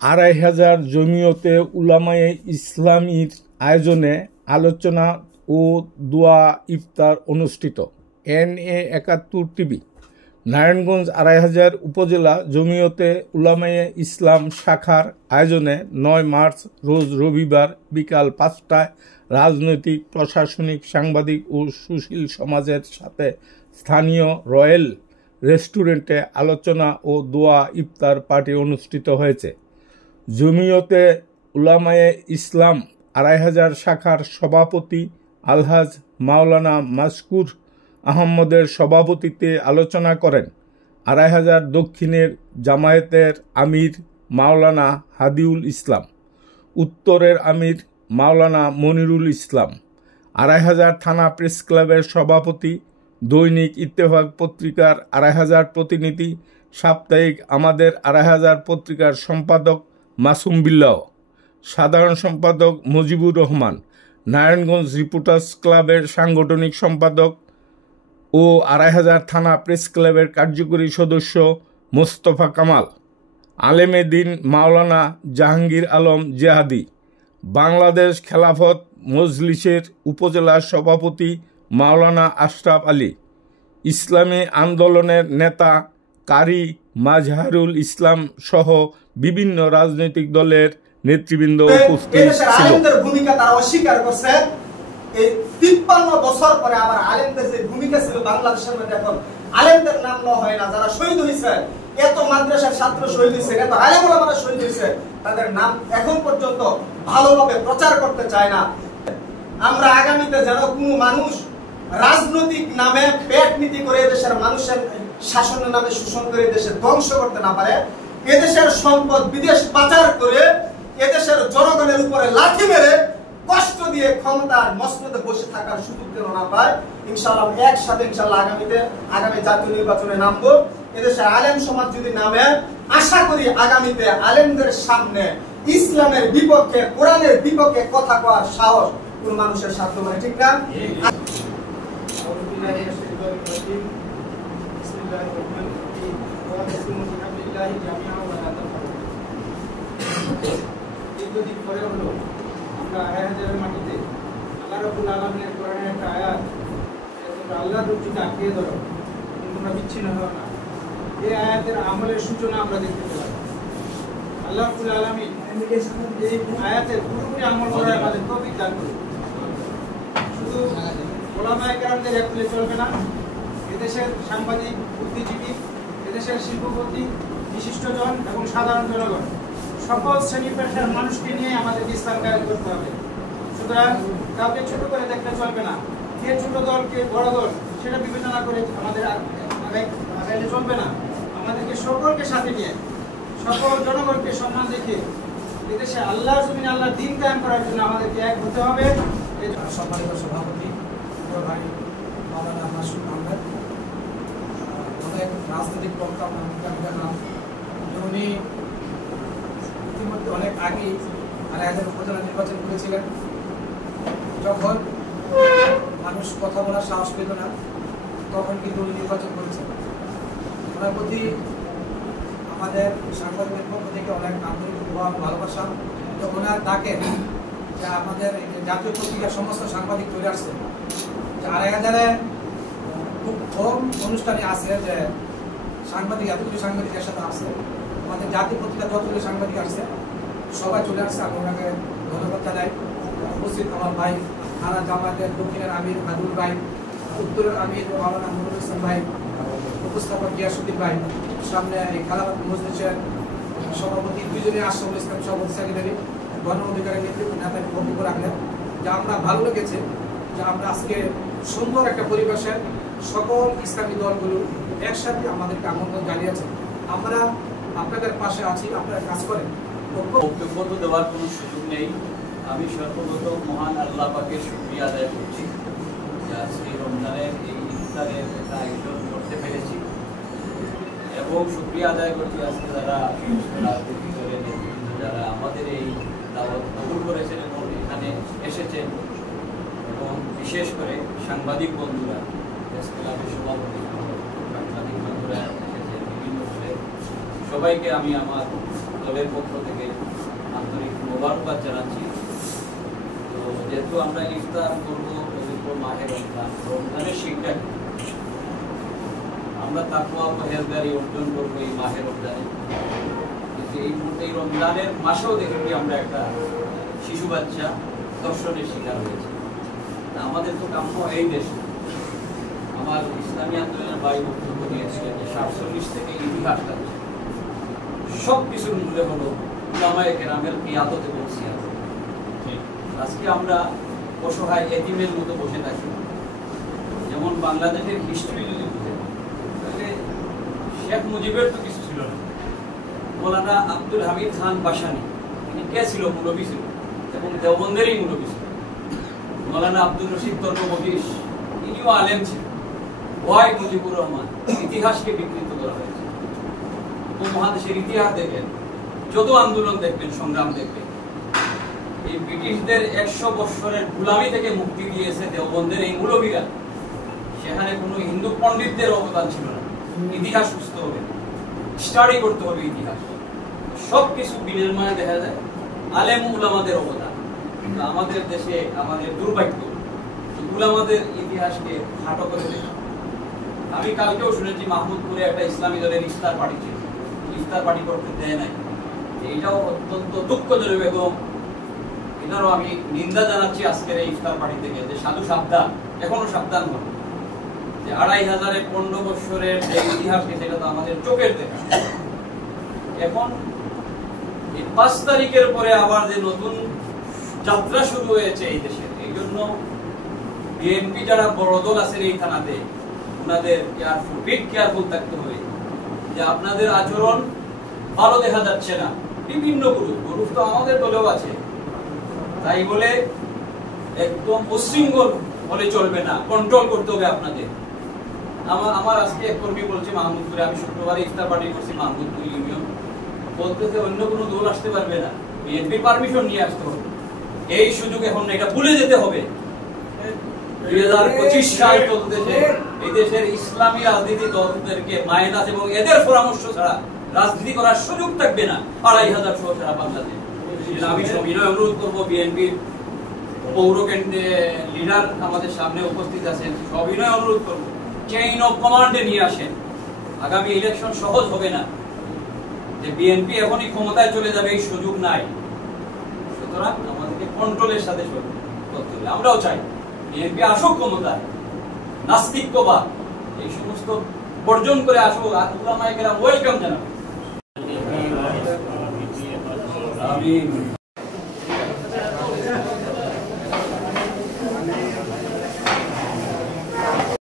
২৫০০ জমিয়তে উলামায়ে ইসলামীর আয়োজনে আলোচনা ও দোয়া ইফতার অনুষ্ঠিত। NA71 TV. নারায়ণগঞ্জ ২৫০০ উপজেলা জমিয়তে উলামায়ে ইসলাম শাখার আয়োজনে ৯ মার্চ রোজ রবিবার বিকাল ৫টায় রাজনৈতিক, প্রশাসনিক, সাংবাদিক ও সুশীল সমাজের সাথে স্থানীয় রয়্যাল রেস্টুরেন্টে আলোচনা ও দোয়া ইফতার পার্টি অনুষ্ঠিত হয়েছে। জমিয়তে উলামায়ে ইসলাম ২৫০০ শাখার সভাপতি আলহাজ মাওলানা মাশকুর আহমদের সভাপতিত্বে আলোচনা করেন ২৫০০ দক্ষিণের জামায়াতের আমির মাওলানা হাদিউল ইসলাম, উত্তরের আমির মাওলানা মনিরুল ইসলাম, ২৫০০ থানা প্রেস ক্লাবের সভাপতি, দৈনিক ইত্তেফাক পত্রিকার ২৫০০ প্রতিনিধি, সাপ্তাহিক আমাদের ২৫০০ পত্রিকার সম্পাদক মাসুম বিল্লাহ, সাধারণ সম্পাদক মুজিবুর রহমান, নারায়ণগঞ্জ রিপোর্টার্স ক্লাবের সাংগঠনিক সম্পাদক ও ২৫০০ থানা প্রেস ক্লাবের কার্যকরী সদস্য মোস্তফা কামাল, আলেমে দিন মাওলানা জাহাঙ্গীর আলম জেহাদি, বাংলাদেশ খেলাফত মজলিসের উপজেলা সভাপতি মাওলানা আশরাফ আলী, ইসলামী আন্দোলনের নেতা কারি মাজহারুল ইসলাম সহ বিভিন্ন রাজনৈতিক দলের নেতৃবৃন্দ উপস্থিত ছিল। ভূমিকা তারা অস্বীকার করছে। এই ৫৩ বছর পরে আবার আলেমদের যে ভূমিকা ছিল বাংলাদেশের মধ্যে, এখন আলেমদের নাম নেওয়া হয় না। যারা শহীদ হয়েছে, এত মাদ্রাসার ছাত্র শহীদ হয়েছে, এত আলেম ওলামারা শহীদ হয়েছে, তাদের নাম এখন পর্যন্ত ভালোভাবে প্রচার করতে চায় না। আমরা আগামীতে যেন কোনো মানুষ রাজনৈতিক নামে পেট নীতি করে দেশের মানুষের শাসনের নামে শোষণ করে দেশে ধ্বংস করতে না পারে, এদেশের সম্পদ বিদেশ পাচার করে এদেশের জনগণের উপরে লাথি মেরে কষ্ট দিয়ে ক্ষমতার মসনদে বসে থাকার সুযোগ যেন না পায়। ইনশাআল্লাহ একসাথে আগামী জাতীয় নির্বাচনে নামবো। এদেশের আলেম সমাজ যদি নামে, আশা করি আগামীতে আলেমদের সামনে ইসলামের বিপক্ষে, কোরআনের বিপক্ষে কথা কওয়ার সাহস কোন মানুষের সাধ্য মানে, ঠিক না? দীর্ঘদিন পরে হলো আমরা ২৫০০ মাটিতে আল্লাহ রাব্বুল আলামিনের কোরআনের একটা আয়াত, তোমরা আল্লাহর রুজিকে আঁকড়িয়ে ধরো, তোমরা বিচ্ছিন্ন হও না। এই আয়াতের আমলের সূচনা আমরা দেখতে পেলাম। আল্লাহ রাব্বুল আলামিন এই আয়াতের পুরোপুরি আমল করার আমাদের তৌফিক দান করুন। শুধু ওলামায়ে কেরামদের একলে চলবে না, এদেশের সাংবাদিক, বুদ্ধিজীবী, এদেশের শিল্পপতি, বিশিষ্টজন এবং সাধারণ জনগণ সকল শ্রেণী পেশার মানুষকে নিয়ে আমাদের ইসলাম কায়েম করতে হবে। সুতরাং কাউকে ছোট করে দেখতে চলবে না। কে ছোট দল, কে বড় দল, সেটা বিবেচনা করে আমাদের আগাইলে চলবে না। আমাদেরকে সকলকে সাথে নিয়ে, সকল জনগণকে সম্মান দেখে এদেশে আল্লাহর জমিনে আল্লাহর দ্বীন কায়েম করার জন্য আমাদেরকে এক হতে হবে। সম্মানিত সভাপতি ভাই মাওলানা মাসুদ আহমেদ, অনেক রাজনৈতিক বক্তা নাম, উনি ইতিমধ্যে অনেক আগেই ২৫০০ উপজেলা নির্বাচন করেছিলেন। যখন মানুষ কথা বলার সাহস পেত না, তখন কিন্তু উনি নির্বাচন করেছেন। ওনার প্রতি আমাদের সাংবাদিকের পক্ষ থেকে অনেক আন্তরিক ভালোবাসা। তো ওনার ডাকে যে আমাদের জাতীয় পত্রিকার সমস্ত সাংবাদিক চলে আসছে, যে ২৫০০-এ খুব কম অনুষ্ঠানে আছে যে সাংবাদিক, এতগুলি সাংবাদিক একসাথে আসছে। আমাদের জাতীয় পত্রিকা যতগুলি সাংবাদিক আসছে সবাই চলে আসছে। আমি ওনাকে ধন্যবাদ জানাই। উপস্থিত আমার ভাই থানা জামায়াতের দক্ষিণের আমির হাদুল ভাই, উত্তরের আমির মাওলানা মনিরুল ইসলাম ভাই, উপস্থাপক গিয়াসুদ্দিন ভাই, সামনে এই খেলাফত মজলিসের সভাপতি দুইজনে আশরাফুল ইসলাম সভাপতি সেক্রেটারি, গণ অধিকারের নেতাকে বক্তব্য রাখলেন। যে আমরা ভালো লেগেছে যে আমরা আজকে সুন্দর একটা পরিবেশে সকল ইসলামী দলগুলো একসাথে আমাদেরকে আমন্ত্রণ জানিয়েছে। আমরা আপনাদের পাশে আছি, আপনারা কাজ করেন। বক্তব্য তো দেওয়ার কোনো সুযোগ নেই। আমি সর্বপ্রথম মহান আল্লাহ পাকের শুকরিয়া আদায় করছি যে আজকে রমজানের এই ইফতারের একটা আয়োজন করতে পেরেছি, এবং শুকরিয়া আদায় করছি আজকে যারা ভিতরে নেতৃত্ব, যারা আমাদের এই দাওয়াত কবুল করেছেন এবং এখানে এসেছেন, এবং বিশেষ করে সাংবাদিক বন্ধুরা, প্রেস ক্লাবের সভাপতি, সাংবাদিক বন্ধুরা এসেছেন বিভিন্ন সবাইকে আমি আমার দলের পক্ষ থেকে আন্তরিক মোবারকবাদ জানাচ্ছি। তো যেহেতু আমরা ইফতার করব পবিত্র মাহে রমজান, রমজানের শিক্ষা আমরা তাকওয়া পরহেজগারি অর্জন করবো এই মাহে রমজানে। কিন্তু এই মুহূর্তে এই রমজানের মাসেও দেখি আমরা একটা শিশু বাচ্চা দর্শনের শিকার হয়েছে। আমাদের তো কাম্য এই দেশে, আমার ইসলামী আন্দোলনের ভাই বক্তব্য দিয়েছিলেন যে 47 থেকে ইতিহাসটা সব কিছুর মূলে হলো উলামায়ে কেরামের কিয়াদত এবং সিয়াসত। আজকে আমরা অসহায় এতিমের মতো বসে থাকি। যেমন বাংলাদেশের হিস্ট্রি যদি বুঝে, তাহলে শেখ মুজিবের তো কিছু ছিল না। মৌলানা আব্দুল হামিদ খান বাসানি, তিনি কে ছিল? মুরব্বী ছিল এবং দেওবন্দেরই মুরব্বী ছিল। মৌলানা আব্দুল রশিদ তর্কবতীশ, তিনিও আলেম ছিলেন। ওয়াই মুজিবুর রহমান, ইতিহাসকে বিকৃত করা হয়েছে। উপমহাদেশের ইতিহাস দেখবেন, যত আন্দোলন দেখবেন, সংগ্রাম দেখবেন, এই ব্রিটিশদের 100 বৎসরের গুলামি থেকে মুক্তি দিয়েছে দেওবন্দের এই মৌলবীরা। সেখানে কোনো হিন্দু পণ্ডিতদের অবদান ছিল না। ইতিহাস বুঝতে হবে, স্টাডি করতে হবে ইতিহাস। সবকিছু বিনির্মাণে দেখা যায় আলেম উলামাদের অবদান। আমাদের দেশে আমাদের দুর্ভাগ্য, উলামাদের ইতিহাসকে খাটো করে দেখা। আমি কালকেও শুনেছি মাহমুদপুরে একটা ইসলামী দলের ইফতার পার্টি ছিল, ইফতার পার্টি করতে দেয় নাই। এইটাও অত্যন্ত দুঃখজনক এবং এটারও আমি নিন্দা জানাচ্ছি আজকের এই ইফতার পার্টি থেকে, যে সাধু সাবধান, এখনো সাবধান হন। যে 2515 বৎসরের যে ইতিহাসকে, সেটা তো আমাদের চোখের দেখা। এখন এই 5 তারিখের পরে আবার যে নতুন যাত্রা শুরু হয়েছে এই দেশে, এই জন্য বিএনপি যারা বড় দল আছে এই থানাতে, ওনাদের কেয়ারফুল থাকতে হবে যে আপনাদের আচরণ ভালো দেখা যাচ্ছে না। বিভিন্ন গ্রুপ তো আমাদের দলেও আছে, তাই বলে একদম উশৃঙ্খল হলে চলবে না, কন্ট্রোল করতে হবে আপনাদের। আমার আজকে এক কর্মী বলছে মাহমুদপুরে, আমি শুক্রবারে ইফতার পার্টি করছি মাহমুদপুর ইউনিয়ন, বলতেছে অন্য কোনো দল আসতে পারবে না, বিএনপির পারমিশন নিয়ে আসতে হবে। এই সুযোগ এখন এটা ভুলে যেতে হবে। 2025 সাল চলতেছে, এই দেশের ইসলামী রাজনীতি দলদেরকে মাইনাস এবং এদের পরামর্শ ছাড়া রাজনীতি করার সুযোগ থাকবে না 2500 সহ সারা বাংলাদেশ। আমি সবিনয় অনুরোধ করবো, বিএনপির পৌর কেন্দ্রের লিডার আমাদের সামনে উপস্থিত আছেন, সবিনয় অনুরোধ করবো চেইন অফ কমান্ডে নিয়ে আসেন। আগামী ইলেকশন সহজ হবে না, যে বিএনপি এখনই ক্ষমতায় চলে যাবে এই সুযোগ নাই। সুতরাং আমাদেরকে কন্ট্রোলের সাথে করতে হবে। আমরাও চাই বিএনপি আসুক ক্ষমতায়, নাস্তিকবাদ এই সমস্ত বর্জন করে আসুক, উলামায়ে কেরাম ওয়েলকাম জানাবে।